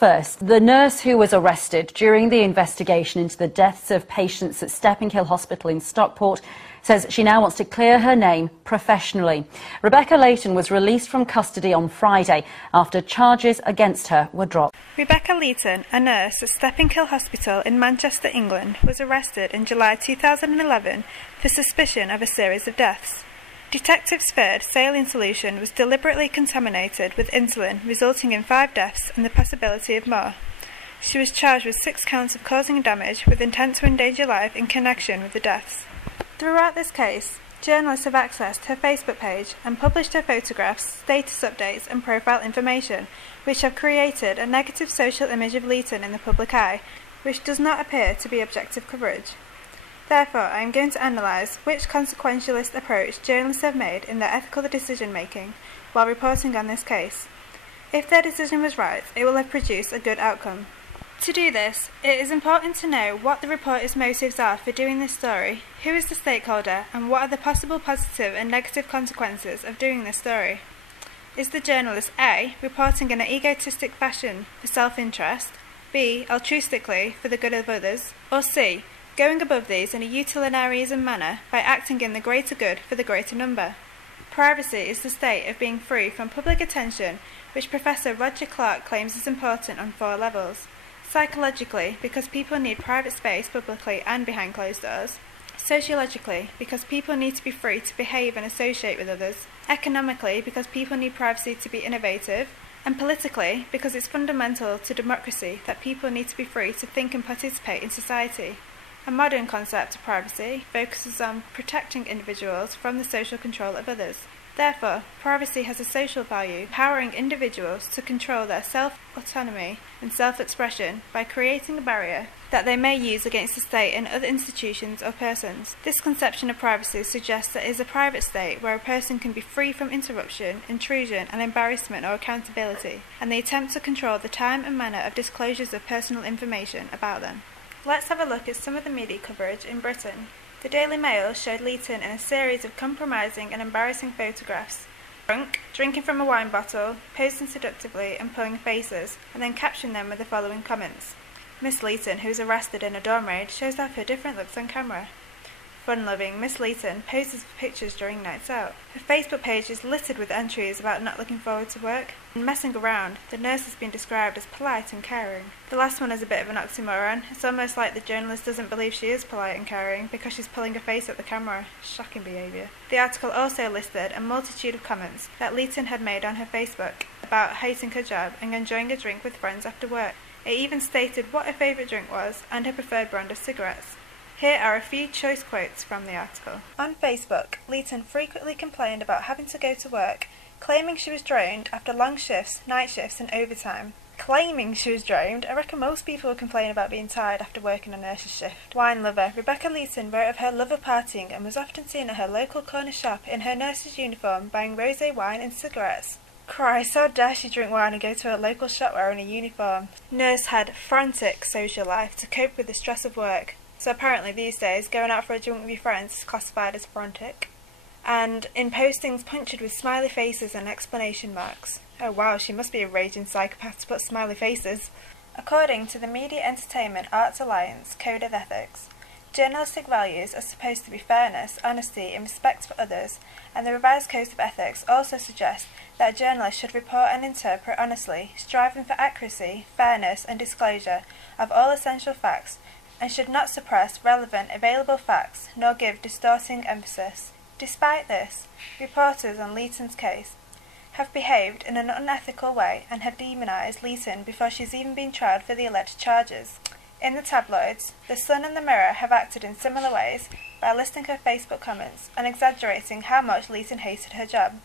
first, the nurse who was arrested during the investigation into the deaths of patients at Stepping Hill Hospital in Stockport says she now wants to clear her name professionally. Rebecca Leighton was released from custody on Friday after charges against her were dropped. Rebecca Leighton, a nurse at Stepping Hill Hospital in Manchester, England, was arrested in July 2011 for suspicion of a series of deaths. Detectives feared saline solution was deliberately contaminated with insulin, resulting in 5 deaths and the possibility of more. She was charged with 6 counts of causing damage with intent to endanger life in connection with the deaths. Throughout this case, journalists have accessed her Facebook page and published her photographs, status updates and profile information, which have created a negative social image of Leighton in the public eye, which does not appear to be objective coverage. Therefore, I am going to analyse which consequentialist approach journalists have made in their ethical decision-making while reporting on this case. If their decision was right, it will have produced a good outcome. To do this, it is important to know what the reporter's motives are for doing this story, who is the stakeholder, and what are the possible positive and negative consequences of doing this story. Is the journalist A, reporting in an egotistic fashion for self-interest, B, altruistically for the good of others, or C, going above these in a utilitarianism manner by acting in the greater good for the greater number? Privacy is the state of being free from public attention, which Professor Roger Clark claims is important on 4 levels. Psychologically, because people need private space publicly and behind closed doors. Sociologically, because people need to be free to behave and associate with others. Economically, because people need privacy to be innovative. And politically, because it's fundamental to democracy that people need to be free to think and participate in society. A modern concept of privacy focuses on protecting individuals from the social control of others. Therefore, privacy has a social value, empowering individuals to control their self-autonomy and self-expression by creating a barrier that they may use against the state and other institutions or persons. This conception of privacy suggests that it is a private state where a person can be free from interruption, intrusion and embarrassment or accountability, and they attempt to control the time and manner of disclosures of personal information about them. Let's have a look at some of the media coverage in Britain. The Daily Mail showed Leighton in a series of compromising and embarrassing photographs. Drunk, drinking from a wine bottle, posing seductively and pulling faces, and then captioned them with the following comments. Miss Leighton, who is arrested in a dorm raid, shows off her different looks on camera. Fun-loving Miss Leighton poses for pictures during nights out. Her Facebook page is littered with entries about not looking forward to work. And messing around, the nurse has been described as polite and caring. The last one is a bit of an oxymoron. It's almost like the journalist doesn't believe she is polite and caring because she's pulling her face at the camera. Shocking behaviour. The article also listed a multitude of comments that Leighton had made on her Facebook about hating her job and enjoying a drink with friends after work. It even stated what her favourite drink was and her preferred brand of cigarettes. Here are a few choice quotes from the article. On Facebook, Leighton frequently complained about having to go to work, claiming she was drained after long shifts, night shifts and overtime. Claiming she was drained? I reckon most people would complain about being tired after working a nurse's shift. Wine lover. Rebecca Leighton wrote of her love of partying and was often seen at her local corner shop in her nurse's uniform buying rosé wine and cigarettes. Christ, how dare she drink wine and go to a local shop wearing a uniform? Nurse had frantic social life to cope with the stress of work. So apparently these days, going out for a drink with your friends is classified as frantic. And in postings punctured with smiley faces and exclamation marks. Oh wow, she must be a raging psychopath to put smiley faces. According to the Media Entertainment Arts Alliance Code of Ethics, journalistic values are supposed to be fairness, honesty and respect for others, and the revised Code of Ethics also suggests that a journalist should report and interpret honestly, striving for accuracy, fairness and disclosure of all essential facts, and should not suppress relevant, available facts, nor give distorting emphasis. Despite this, reporters on Leighton's case have behaved in an unethical way and have demonised Leighton before she's even been tried for the alleged charges. In the tabloids, The Sun and The Mirror have acted in similar ways by listing her Facebook comments and exaggerating how much Leighton hated her job.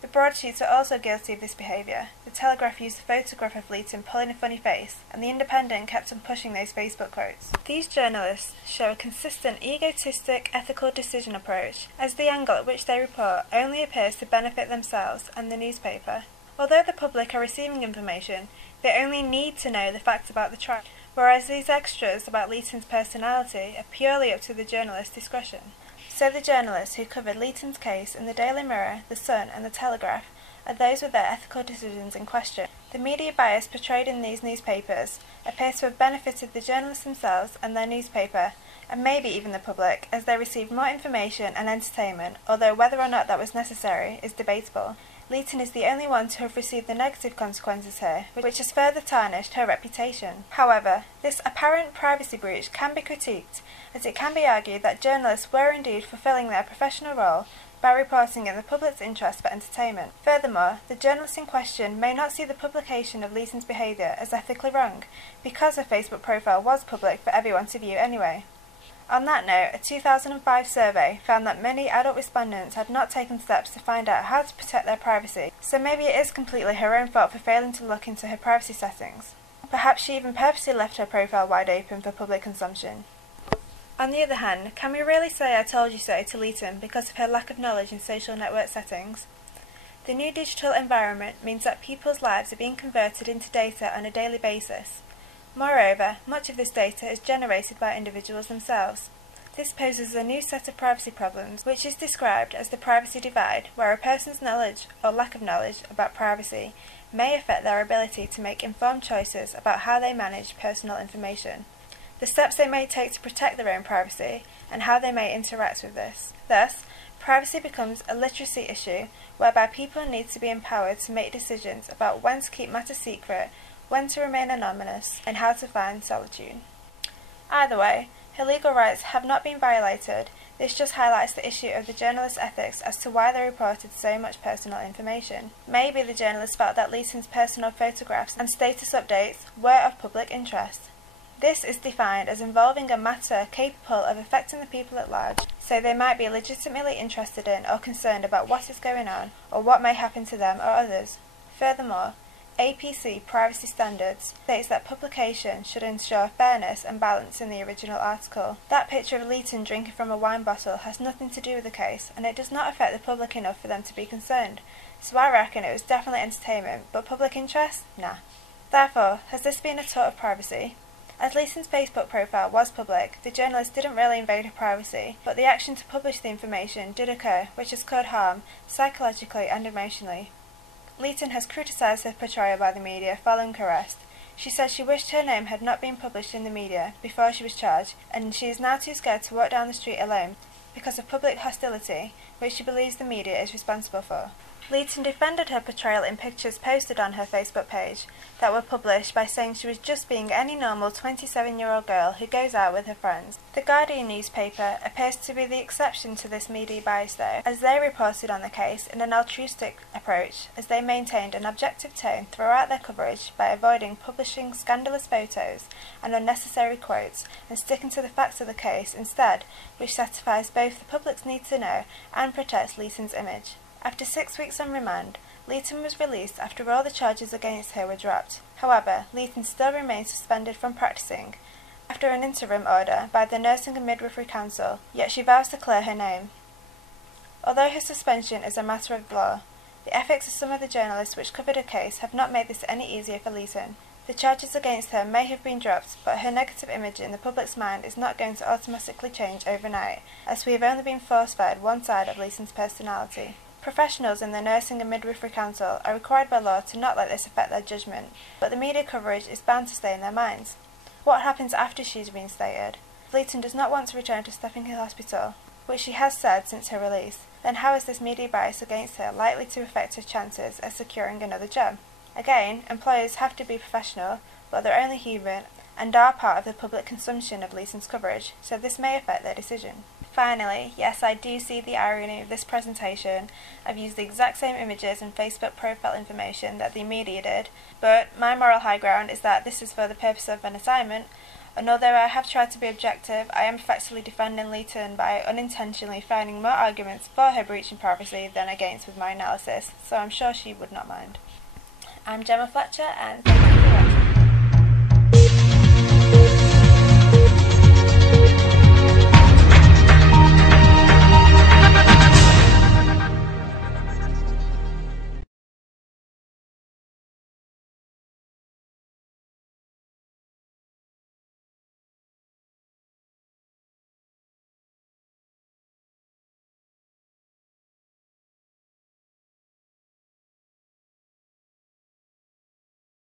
The broadsheets are also guilty of this behaviour. The Telegraph used a photograph of Leighton pulling a funny face, and The Independent kept on pushing those Facebook quotes. These journalists show a consistent, egotistic, ethical decision approach, as the angle at which they report only appears to benefit themselves and the newspaper. Although the public are receiving information, they only need to know the facts about the trial, whereas these extras about Leighton's personality are purely up to the journalist's discretion. So the journalists who covered Leighton's case in the Daily Mirror, The Sun and The Telegraph are those with their ethical decisions in question. The media bias portrayed in these newspapers appears to have benefited the journalists themselves and their newspaper, and maybe even the public, as they received more information and entertainment, although whether or not that was necessary is debatable. Leeton is the only one to have received the negative consequences here, which has further tarnished her reputation. However, this apparent privacy breach can be critiqued, as it can be argued that journalists were indeed fulfilling their professional role by reporting in the public's interest for entertainment. Furthermore, the journalist in question may not see the publication of Leeton's behaviour as ethically wrong, because her Facebook profile was public for everyone to view anyway. On that note, a 2005 survey found that many adult respondents had not taken steps to find out how to protect their privacy, so maybe it is completely her own fault for failing to look into her privacy settings. Perhaps she even purposely left her profile wide open for public consumption. On the other hand, can we really say "I told you so" to Leeton because of her lack of knowledge in social network settings? The new digital environment means that people's lives are being converted into data on a daily basis. Moreover, much of this data is generated by individuals themselves. This poses a new set of privacy problems, which is described as the privacy divide, where a person's knowledge or lack of knowledge about privacy may affect their ability to make informed choices about how they manage personal information, the steps they may take to protect their own privacy, and how they may interact with this. Thus, privacy becomes a literacy issue whereby people need to be empowered to make decisions about when to keep matters secret, when to remain anonymous, and how to find solitude. Either way, her legal rights have not been violated. This just highlights the issue of the journalist's ethics as to why they reported so much personal information. Maybe the journalist felt that Leeton's personal photographs and status updates were of public interest. This is defined as involving a matter capable of affecting the people at large, so they might be legitimately interested in or concerned about what is going on or what may happen to them or others. Furthermore, APC privacy standards states that publication should ensure fairness and balance in the original article. That picture of Leeton drinking from a wine bottle has nothing to do with the case, and it does not affect the public enough for them to be concerned. So I reckon it was definitely entertainment, but public interest? Nah. Therefore, has this been a tort of privacy? As Leeton's Facebook profile was public, the journalist didn't really invade her privacy, but the action to publish the information did occur, which has caused harm psychologically and emotionally. Leeton has criticised her portrayal by the media following her arrest. She says she wished her name had not been published in the media before she was charged, and she is now too scared to walk down the street alone because of public hostility, which she believes the media is responsible for. Leeton defended her portrayal in pictures posted on her Facebook page that were published by saying she was just being any normal 27-year-old girl who goes out with her friends. The Guardian newspaper appears to be the exception to this media bias though, as they reported on the case in an altruistic approach, as they maintained an objective tone throughout their coverage by avoiding publishing scandalous photos and unnecessary quotes and sticking to the facts of the case instead, which satisfies both the public's need to know and protects Leeton's image. After 6 weeks on remand, Leeton was released after all the charges against her were dropped. However, Leeton still remains suspended from practising after an interim order by the Nursing and Midwifery Council, yet she vows to clear her name. Although her suspension is a matter of law, the ethics of some of the journalists which covered her case have not made this any easier for Leeton. The charges against her may have been dropped, but her negative image in the public's mind is not going to automatically change overnight, as we have only been force-fed one side of Leeton's personality. Professionals in the Nursing and Midwifery Council are required by law to not let this affect their judgment, but the media coverage is bound to stay in their minds. What happens after she's reinstated? If Leeton does not want to return to Stepping Hill Hospital, which she has said since her release, then how is this media bias against her likely to affect her chances of securing another job? Again, employers have to be professional, but they're only human and are part of the public consumption of Leeton's coverage, so this may affect their decision. Finally, yes, I do see the irony of this presentation. I've used the exact same images and Facebook profile information that the media did, but my moral high ground is that this is for the purpose of an assignment, and although I have tried to be objective, I am effectively defending Leeton by unintentionally finding more arguments for her breach in privacy than against with my analysis, so I'm sure she would not mind. I'm Gemma Fletcher, and thank you for watching.